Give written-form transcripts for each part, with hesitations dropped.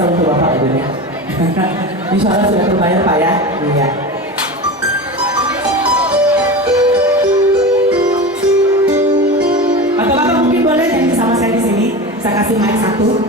spesial untuk Bapak Ibu ya. Insya Allah sudah terbayar Pak ya. Iya. Bapak-bapak mungkin boleh nyanyi sama saya di sini. Saya kasih mic satu.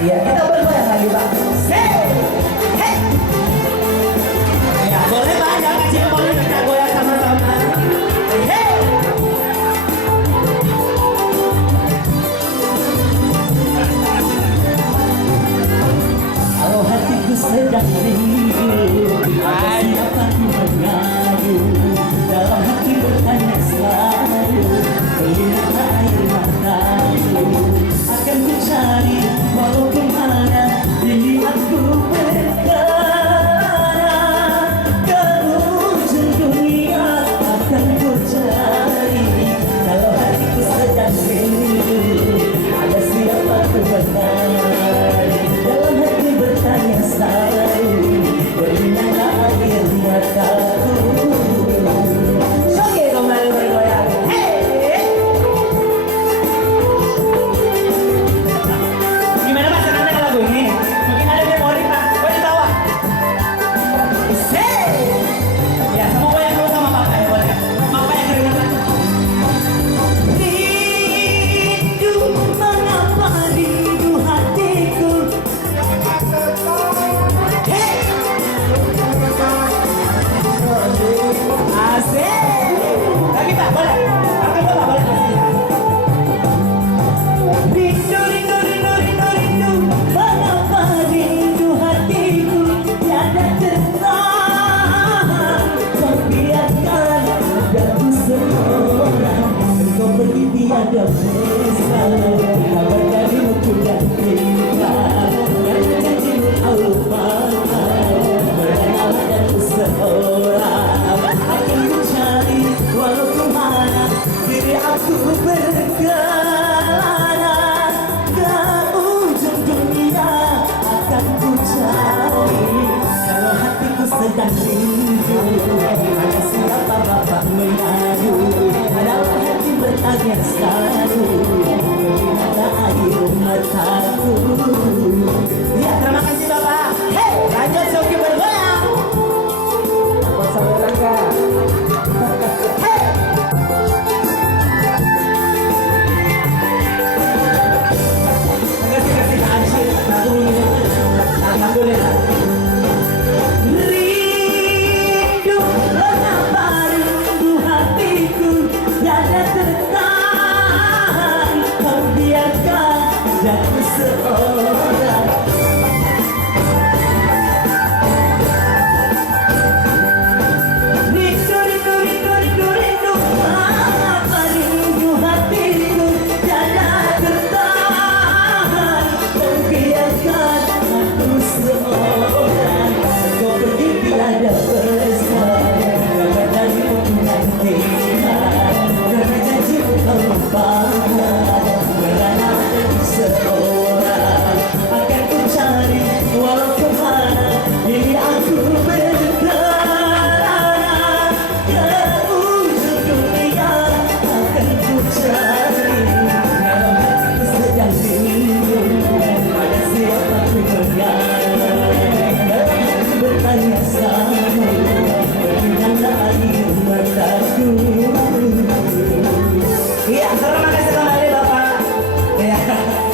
Iya, kita bergoyang lagi Pak. Hey. Ya, boleh Pak, ya kecil boleh kita goyang sama-sama. Hey. Kalau hatiku sedang rindu, siapa ku mengadu? Dalam hati bertanya selalu, melihat air mataku. Akan ku cari walau kemana, dilihatku berkelana. Ke ujung dunia akan ku cari. Kalau hatiku sedang rindu, ada siapa ku menari. Dalam hati bertanya selalu, bernyanyi air mataku. Oke, kembali bergoyang. Tiada menyesal, kabar darimu ku dan kita, dan janjimu kau lupakan, beranak dan seorang. Akan ku cari walau kemana, diri aku berkelana. Ke ujung dunia akan ku cari. Kalau hatiku sedang rindu, ada siapa Bapak mengadu? Dalam hati bertanya selalu, bagaimana air mataku.